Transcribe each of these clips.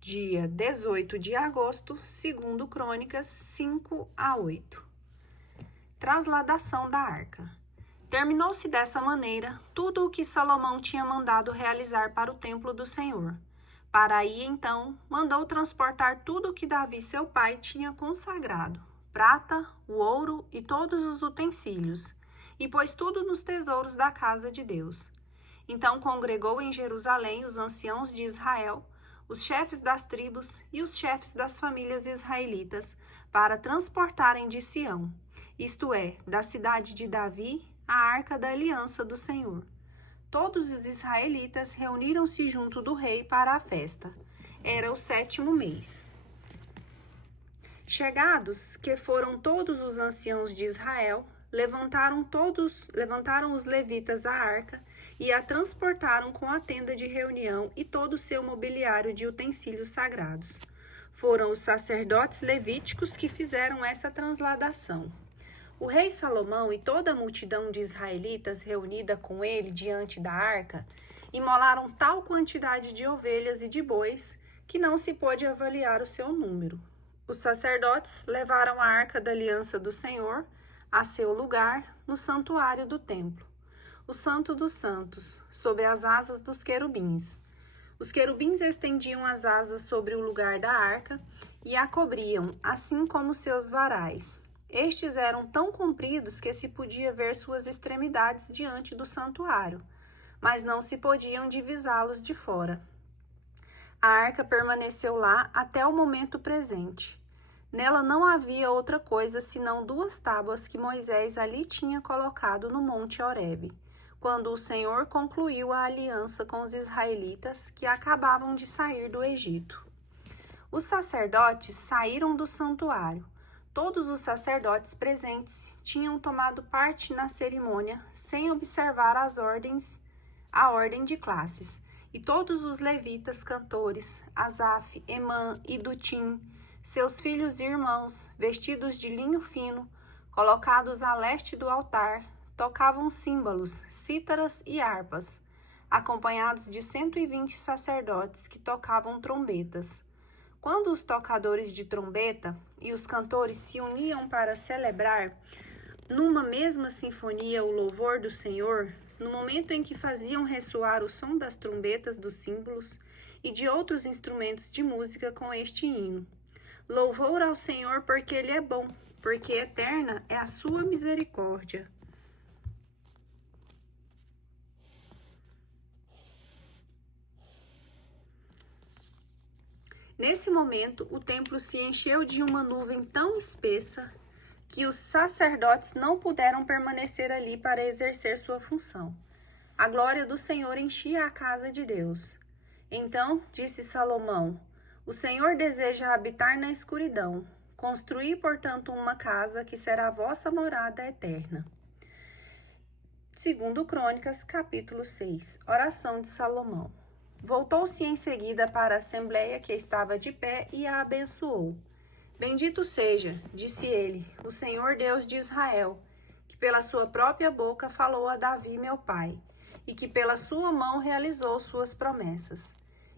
dia 18 de agosto, segundo Crônicas 5-8. Trasladação da arca. Terminou-se dessa maneira tudo o que Salomão tinha mandado realizar para o templo do Senhor. Para aí, então, mandou transportar tudo o que Davi, seu pai, tinha consagrado, prata, o ouro e todos os utensílios, e pôs tudo nos tesouros da casa de Deus. Então congregou em Jerusalém os anciãos de Israel, os chefes das tribos e os chefes das famílias israelitas, para transportarem de Sião, isto é, da cidade de Davi, a arca da aliança do Senhor. Todos os israelitas reuniram-se junto do rei para a festa. Era o 7º mês. Chegados que foram todos os anciãos de Israel, levantaram os levitas a arca e a transportaram com a tenda de reunião e todo o seu mobiliário de utensílios sagrados. Foram os sacerdotes levíticos que fizeram essa transladação. O rei Salomão e toda a multidão de israelitas reunida com ele diante da arca imolaram tal quantidade de ovelhas e de bois que não se pôde avaliar o seu número. Os sacerdotes levaram a arca da aliança do Senhor a seu lugar no santuário do templo, o Santo dos Santos, sob as asas dos querubins. Os querubins estendiam as asas sobre o lugar da arca e a cobriam, assim como seus varais. Estes eram tão compridos que se podia ver suas extremidades diante do santuário, mas não se podiam divisá-los de fora. A arca permaneceu lá até o momento presente. Nela não havia outra coisa senão 2 tábuas que Moisés ali tinha colocado no monte Horebe, quando o Senhor concluiu a aliança com os israelitas que acabavam de sair do Egito. Os sacerdotes saíram do santuário. Todos os sacerdotes presentes tinham tomado parte na cerimônia sem observar a ordem de classes, e todos os levitas cantores, Asaf, Emã e Dutim, seus filhos e irmãos, vestidos de linho fino, colocados a leste do altar, tocavam símbolos, cítaras e harpas, acompanhados de 120 sacerdotes que tocavam trombetas. Quando os tocadores de trombeta e os cantores se uniam para celebrar, numa mesma sinfonia, o louvor do Senhor, no momento em que faziam ressoar o som das trombetas dos símbolos e de outros instrumentos de música com este hino: Louvor ao Senhor porque Ele é bom, porque eterna é a sua misericórdia. Nesse momento, o templo se encheu de uma nuvem tão espessa que os sacerdotes não puderam permanecer ali para exercer sua função. A glória do Senhor enchia a casa de Deus. Então disse Salomão: O Senhor deseja habitar na escuridão. Construí, portanto, uma casa que será a vossa morada eterna. Segundo Crônicas, capítulo 6. Oração de Salomão. Voltou-se em seguida para a assembleia que estava de pé e a abençoou. Bendito seja, disse ele, o Senhor Deus de Israel, que pela sua própria boca falou a Davi, meu pai, e que pela sua mão realizou suas promessas.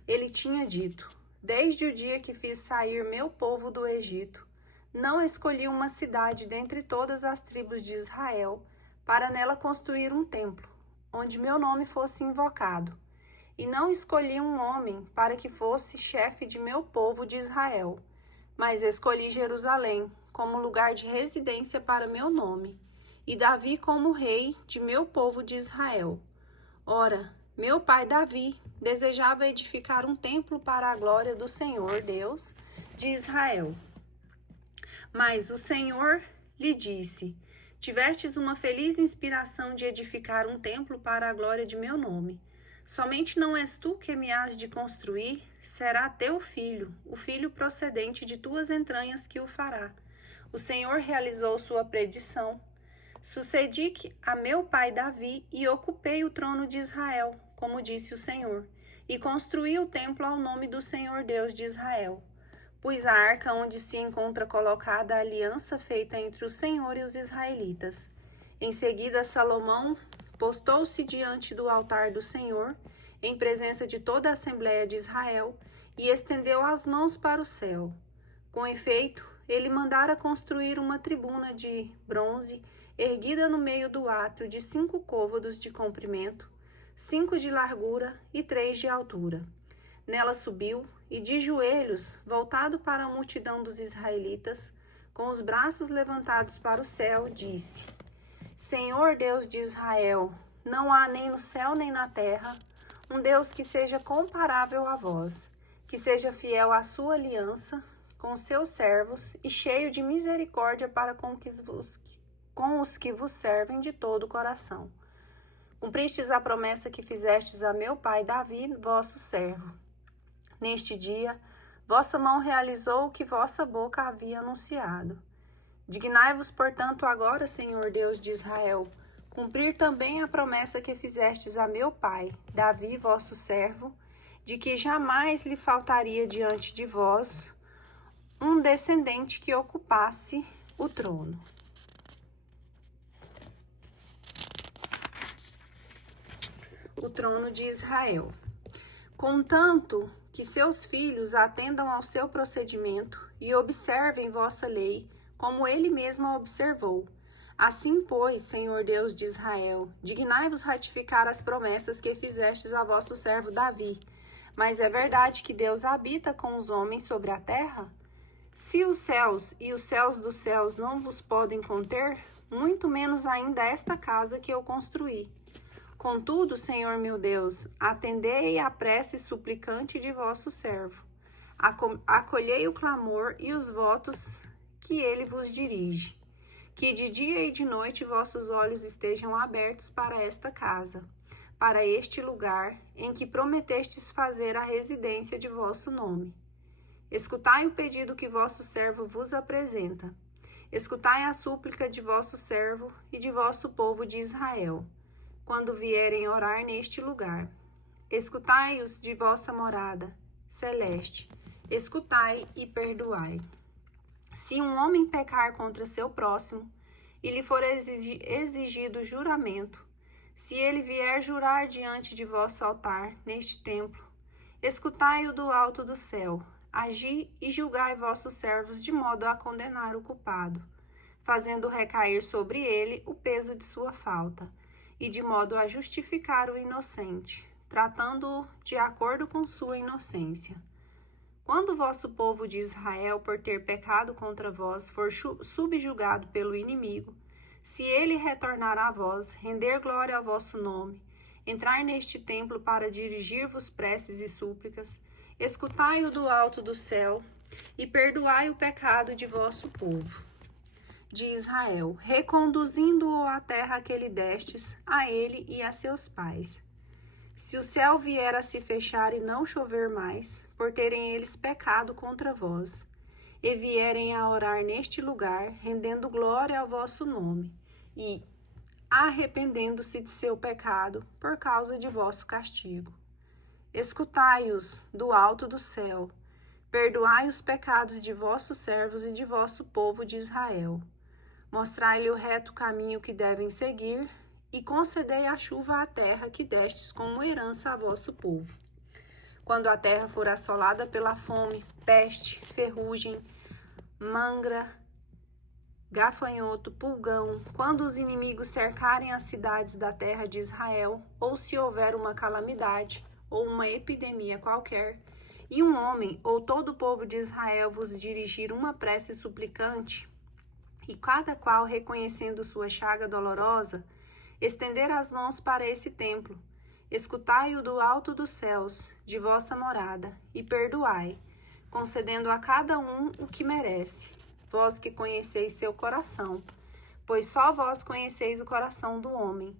Ele tinha dito: Desde o dia que fiz sair meu povo do Egito, não escolhi uma cidade dentre todas as tribos de Israel para nela construir um templo, onde meu nome fosse invocado. E não escolhi um homem para que fosse chefe de meu povo de Israel, mas escolhi Jerusalém como lugar de residência para meu nome, e Davi como rei de meu povo de Israel. Ora, meu pai Davi desejava edificar um templo para a glória do Senhor Deus de Israel. Mas o Senhor lhe disse: Tivestes uma feliz inspiração de edificar um templo para a glória de meu nome. Somente não és tu que me hás de construir, será teu filho, o filho procedente de tuas entranhas que o fará. O Senhor realizou sua predição. Sucedi a meu pai Davi e ocupei o trono de Israel, como disse o Senhor, e construí o templo ao nome do Senhor Deus de Israel. Pus a arca onde se encontra colocada a aliança feita entre o Senhor e os israelitas. Em seguida, Salomão postou-se diante do altar do Senhor, em presença de toda a Assembleia de Israel, e estendeu as mãos para o céu. Com efeito, ele mandara construir uma tribuna de bronze, erguida no meio do átrio, de 5 côvados de comprimento, 5 de largura e 3 de altura. Nela subiu, e de joelhos, voltado para a multidão dos israelitas, com os braços levantados para o céu, disse: Senhor Deus de Israel, não há nem no céu nem na terra um Deus que seja comparável a vós, que seja fiel à sua aliança com os seus servos e cheio de misericórdia para com os que vos servem de todo o coração. Cumpristes a promessa que fizestes a meu pai Davi, vosso servo. Neste dia, vossa mão realizou o que vossa boca havia anunciado. Dignai-vos, portanto, agora, Senhor Deus de Israel, cumprir também a promessa que fizestes a meu pai, Davi, vosso servo, de que jamais lhe faltaria diante de vós um descendente que ocupasse o trono. O trono de Israel. Contanto que seus filhos atendam ao seu procedimento e observem vossa lei, como ele mesmo a observou. Assim, pois, Senhor Deus de Israel, dignai-vos ratificar as promessas que fizestes a vosso servo Davi. Mas é verdade que Deus habita com os homens sobre a terra? Se os céus e os céus dos céus não vos podem conter, muito menos ainda esta casa que eu construí. Contudo, Senhor meu Deus, atendei à prece suplicante de vosso servo. Acolhei o clamor e os votos que ele vos dirige. Que de dia e de noite vossos olhos estejam abertos para esta casa, para este lugar em que prometestes fazer a residência de vosso nome. Escutai o pedido que vosso servo vos apresenta. Escutai a súplica de vosso servo e de vosso povo de Israel, quando vierem orar neste lugar. Escutai-os de vossa morada celeste. Escutai e perdoai. Se um homem pecar contra seu próximo, e lhe for exigido juramento, se ele vier jurar diante de vosso altar, neste templo, escutai-o do alto do céu, agi e julgai vossos servos de modo a condenar o culpado, fazendo recair sobre ele o peso de sua falta, e de modo a justificar o inocente, tratando-o de acordo com sua inocência. Quando o vosso povo de Israel, por ter pecado contra vós, for subjugado pelo inimigo, se ele retornar a vós, render glória ao vosso nome, entrar neste templo para dirigir-vos preces e súplicas, escutai-o do alto do céu e perdoai o pecado de vosso povo de Israel, reconduzindo-o à terra que lhe destes, a ele e a seus pais. Se o céu vier a se fechar e não chover mais, por terem eles pecado contra vós, e vierem a orar neste lugar, rendendo glória ao vosso nome, e arrependendo-se de seu pecado por causa de vosso castigo. Escutai-os do alto do céu, perdoai os pecados de vossos servos e de vosso povo de Israel. Mostrai-lhe o reto caminho que devem seguir, e concedei a chuva à terra que destes como herança a vosso povo. Quando a terra for assolada pela fome, peste, ferrugem, mangra, gafanhoto, pulgão, quando os inimigos cercarem as cidades da terra de Israel, ou se houver uma calamidade, ou uma epidemia qualquer, e um homem ou todo o povo de Israel vos dirigir uma prece suplicante, e cada qual, reconhecendo sua chaga dolorosa, estender as mãos para esse templo, escutai-o do alto dos céus, de vossa morada, e perdoai, concedendo a cada um o que merece, vós que conheceis seu coração, pois só vós conheceis o coração do homem.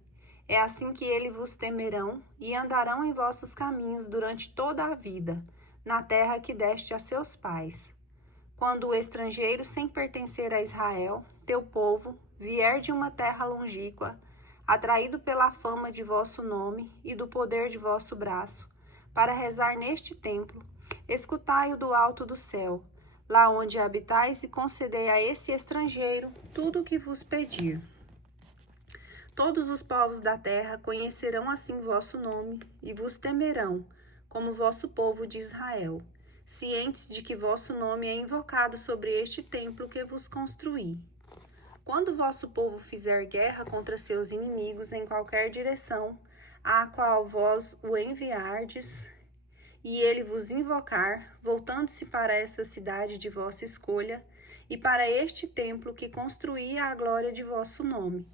É assim que ele vos temerão, e andarão em vossos caminhos durante toda a vida, na terra que deste a seus pais. Quando o estrangeiro sem pertencer a Israel, teu povo, vier de uma terra longínqua, atraído pela fama de vosso nome e do poder de vosso braço, para rezar neste templo, escutai-o do alto do céu, lá onde habitais, e concedei a esse estrangeiro tudo o que vos pedir. Todos os povos da terra conhecerão assim vosso nome e vos temerão, como vosso povo de Israel. cientes de que vosso nome é invocado sobre este templo que vos construí. Quando vosso povo fizer guerra contra seus inimigos em qualquer direção, à qual vós o enviardes, e ele vos invocar, voltando-se para esta cidade de vossa escolha, e para este templo que construí à glória de vosso nome,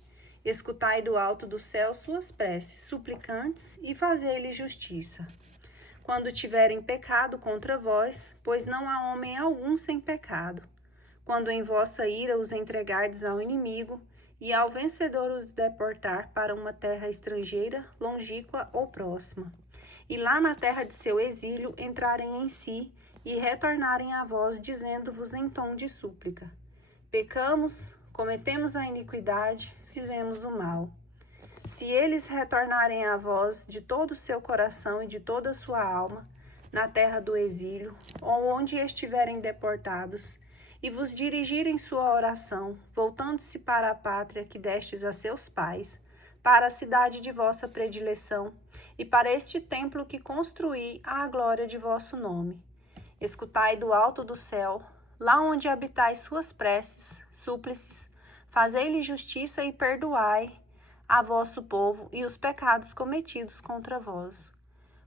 escutai do alto do céu suas preces, suplicantes, e fazei-lhe justiça. Quando tiverem pecado contra vós, pois não há homem algum sem pecado, quando em vossa ira os entregardes ao inimigo, e ao vencedor os deportar para uma terra estrangeira, longínqua ou próxima, e lá na terra de seu exílio entrarem em si, e retornarem a vós, dizendo-vos em tom de súplica: pecamos, cometemos a iniquidade, fizemos o mal. Se eles retornarem a vós de todo o seu coração e de toda a sua alma, na terra do exílio, ou onde estiverem deportados, e vos dirigirem sua oração, voltando-se para a pátria que destes a seus pais, para a cidade de vossa predileção, e para este templo que construí à glória de vosso nome, escutai do alto do céu, lá onde habitais suas preces, súplices, fazei-lhe justiça e perdoai a vosso povo e os pecados cometidos contra vós.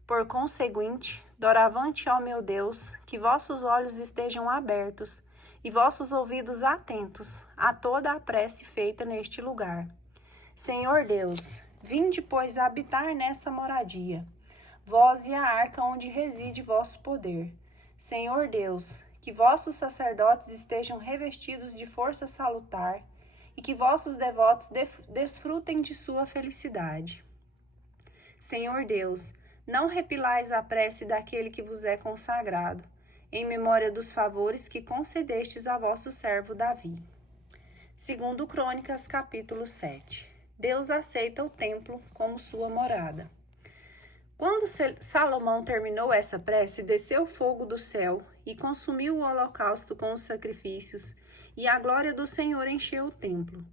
Por conseguinte, doravante, ó meu Deus, que vossos olhos estejam abertos e vossos ouvidos atentos a toda a prece feita neste lugar. Senhor Deus, vinde, pois, habitar nessa moradia, vós e a arca onde reside vosso poder. Senhor Deus, que vossos sacerdotes estejam revestidos de força salutar e que vossos devotos desfrutem de sua felicidade. Senhor Deus, não repilais a prece daquele que vos é consagrado, em memória dos favores que concedestes a vosso servo Davi. Segundo Crônicas, capítulo 7. Deus aceita o templo como sua morada. Quando Salomão terminou essa prece, desceu fogo do céu e consumiu o holocausto com os sacrifícios, e a glória do Senhor encheu o templo.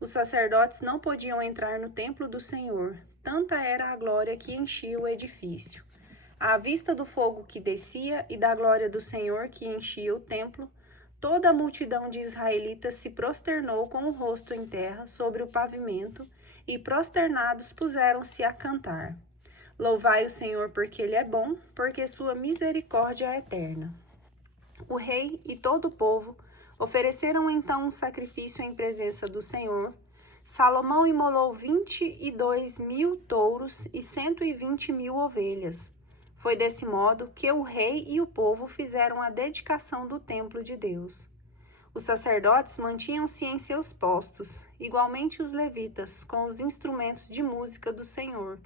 Os sacerdotes não podiam entrar no templo do Senhor, tanta era a glória que enchia o edifício. À vista do fogo que descia e da glória do Senhor que enchia o templo, toda a multidão de israelitas se prosternou com o rosto em terra sobre o pavimento, e prosternados puseram-se a cantar. Louvai o Senhor porque Ele é bom, porque sua misericórdia é eterna. O rei e todo o povo ofereceram então um sacrifício em presença do Senhor. Salomão imolou 22.000 touros e 120.000 ovelhas. Foi desse modo que o rei e o povo fizeram a dedicação do templo de Deus. Os sacerdotes mantinham-se em seus postos, igualmente os levitas, com os instrumentos de música do Senhor,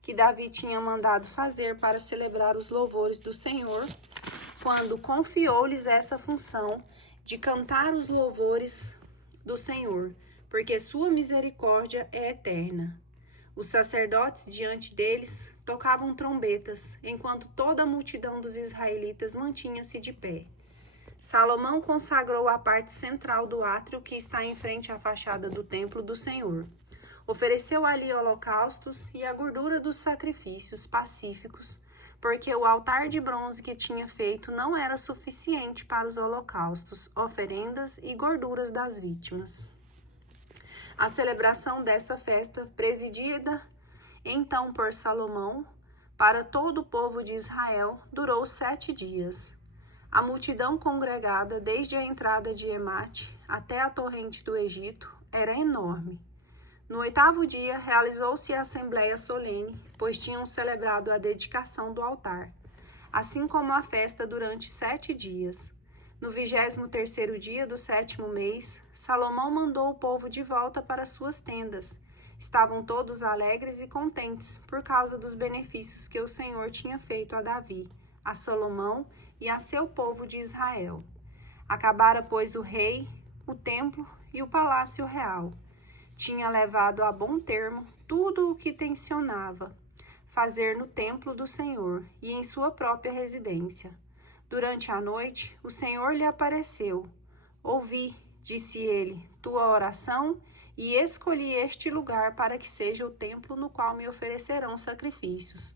que Davi tinha mandado fazer para celebrar os louvores do Senhor, quando confiou-lhes essa função de cantar os louvores do Senhor, porque sua misericórdia é eterna. Os sacerdotes diante deles tocavam trombetas, enquanto toda a multidão dos israelitas mantinha-se de pé. Salomão consagrou a parte central do átrio que está em frente à fachada do templo do Senhor. Ofereceu ali holocaustos e a gordura dos sacrifícios pacíficos, porque o altar de bronze que tinha feito não era suficiente para os holocaustos, oferendas e gorduras das vítimas. A celebração dessa festa, presidida então por Salomão, para todo o povo de Israel, durou 7 dias. A multidão congregada, desde a entrada de Emate até a torrente do Egito, era enorme. No 8º dia, realizou-se a assembleia solene, pois tinham celebrado a dedicação do altar, assim como a festa durante 7 dias. No 23º dia do 7º mês, Salomão mandou o povo de volta para suas tendas. Estavam todos alegres e contentes por causa dos benefícios que o Senhor tinha feito a Davi, a Salomão e a seu povo de Israel. Acabara, pois, o rei, o templo e o palácio real. Tinha levado a bom termo tudo o que tencionava fazer no templo do Senhor e em sua própria residência. Durante a noite, o Senhor lhe apareceu. Ouvi, disse ele, tua oração e escolhi este lugar para que seja o templo no qual me oferecerão sacrifícios.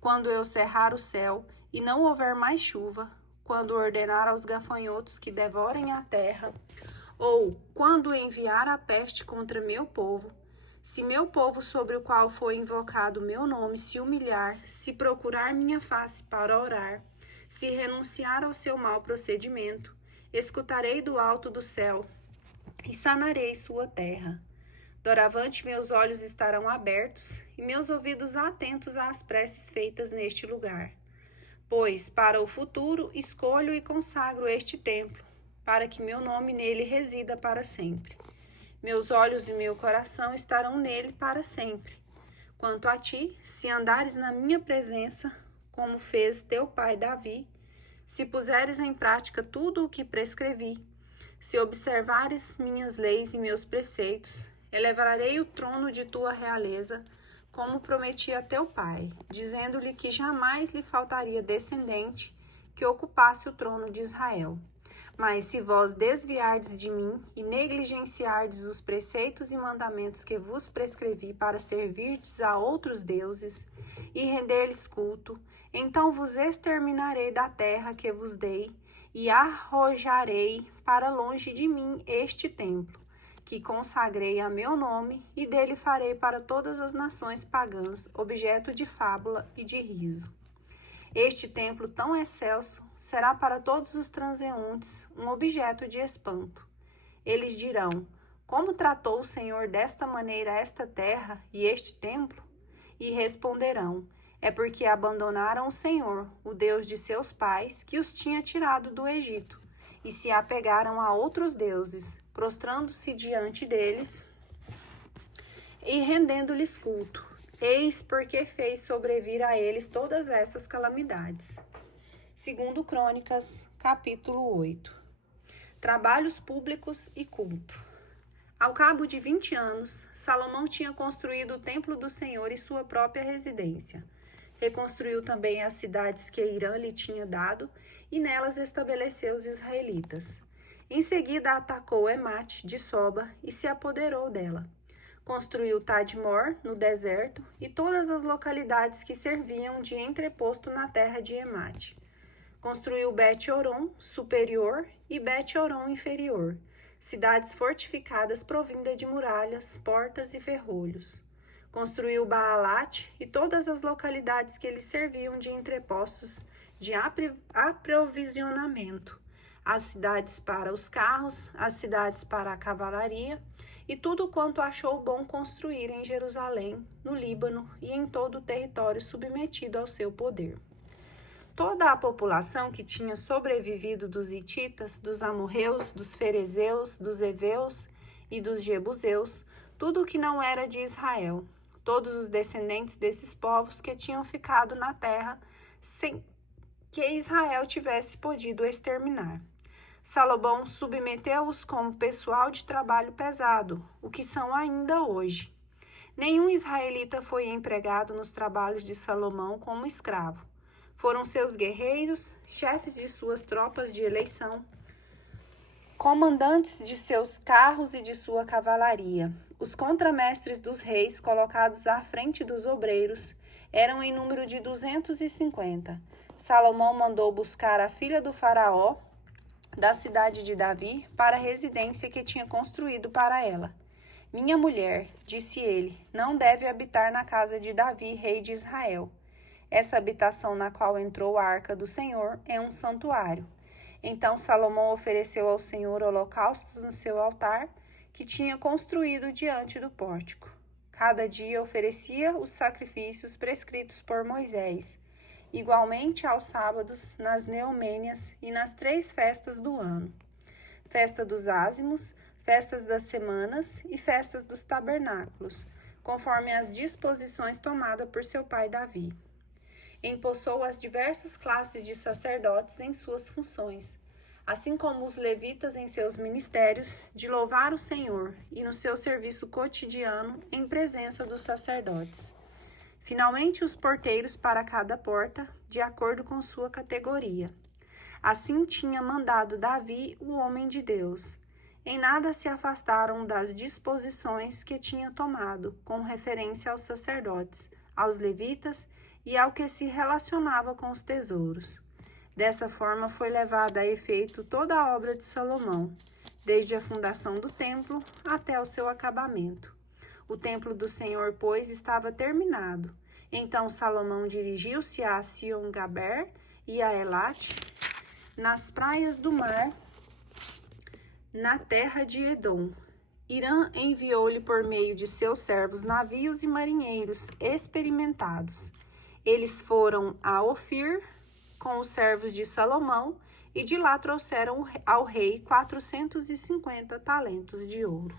Quando eu cerrar o céu e não houver mais chuva, quando ordenar aos gafanhotos que devorem a terra, ou quando enviar a peste contra meu povo, se meu povo sobre o qual foi invocado meu nome se humilhar, se procurar minha face para orar, se renunciar ao seu mau procedimento, escutarei do alto do céu e sanarei sua terra. Doravante meus olhos estarão abertos e meus ouvidos atentos às preces feitas neste lugar. Pois, para o futuro, escolho e consagro este templo, para que meu nome nele resida para sempre. Meus olhos e meu coração estarão nele para sempre. Quanto a ti, se andares na minha presença, como fez teu pai Davi, se puseres em prática tudo o que prescrevi, se observares minhas leis e meus preceitos, elevarei o trono de tua realeza, como prometi a teu pai, dizendo-lhe que jamais lhe faltaria descendente que ocupasse o trono de Israel. Mas se vós desviardes de mim e negligenciardes os preceitos e mandamentos que vos prescrevi para servirdes a outros deuses e render-lhes culto, então vos exterminarei da terra que vos dei e arrojarei para longe de mim este templo, que consagrei a meu nome, e dele farei para todas as nações pagãs objeto de fábula e de riso. Este templo tão excelso será para todos os transeuntes um objeto de espanto. Eles dirão: como tratou o Senhor desta maneira esta terra e este templo? E responderão: é porque abandonaram o Senhor, o Deus de seus pais, que os tinha tirado do Egito, e se apegaram a outros deuses, prostrando-se diante deles e rendendo-lhes culto. Eis porque fez sobrevir a eles todas essas calamidades. Segundo Crônicas, capítulo 8. Trabalhos públicos e culto. Ao cabo de 20 anos, Salomão tinha construído o templo do Senhor e sua própria residência. Reconstruiu também as cidades que Irã lhe tinha dado e nelas estabeleceu os israelitas. Em seguida atacou Emate de Soba e se apoderou dela. Construiu Tadmor, no deserto, e todas as localidades que serviam de entreposto na terra de Emate. Construiu Bet-Horon superior e Bet-Horon inferior, cidades fortificadas provindas de muralhas, portas e ferrolhos. Construiu Baalat e todas as localidades que lhe serviam de entrepostos de aprovisionamento, as cidades para os carros, as cidades para a cavalaria e tudo quanto achou bom construir em Jerusalém, no Líbano e em todo o território submetido ao seu poder. Toda a população que tinha sobrevivido dos hititas, dos amorreus, dos ferezeus, dos heveus e dos jebuseus, tudo o que não era de Israel, todos os descendentes desses povos que tinham ficado na terra sem que Israel tivesse podido exterminar. Salomão submeteu-os como pessoal de trabalho pesado, o que são ainda hoje. Nenhum israelita foi empregado nos trabalhos de Salomão como escravo. Foram seus guerreiros, chefes de suas tropas de eleição, comandantes de seus carros e de sua cavalaria. Os contramestres dos reis, colocados à frente dos obreiros, eram em número de 250. Salomão mandou buscar a filha do faraó, da cidade de Davi, para a residência que tinha construído para ela. Minha mulher, disse ele, não deve habitar na casa de Davi, rei de Israel. Essa habitação na qual entrou a arca do Senhor é um santuário. Então Salomão ofereceu ao Senhor holocaustos no seu altar, que tinha construído diante do pórtico. Cada dia oferecia os sacrifícios prescritos por Moisés, igualmente aos sábados, nas neomênias e nas 3 festas do ano: festa dos ázimos, festas das semanas e festas dos tabernáculos, conforme as disposições tomadas por seu pai Davi. Empossou as diversas classes de sacerdotes em suas funções, assim como os levitas em seus ministérios, de louvar o Senhor e no seu serviço cotidiano em presença dos sacerdotes. Finalmente, os porteiros para cada porta, de acordo com sua categoria. Assim tinha mandado Davi, o homem de Deus. Em nada se afastaram das disposições que tinha tomado, com referência aos sacerdotes, aos levitas e ao que se relacionava com os tesouros. Dessa forma foi levada a efeito toda a obra de Salomão, desde a fundação do templo até o seu acabamento. O templo do Senhor, pois, estava terminado. Então Salomão dirigiu-se a Sion-Gaber e a Elate, nas praias do mar, na terra de Edom. Hirã enviou-lhe por meio de seus servos navios e marinheiros experimentados. Eles foram a Ofir com os servos de Salomão e de lá trouxeram ao rei 450 talentos de ouro.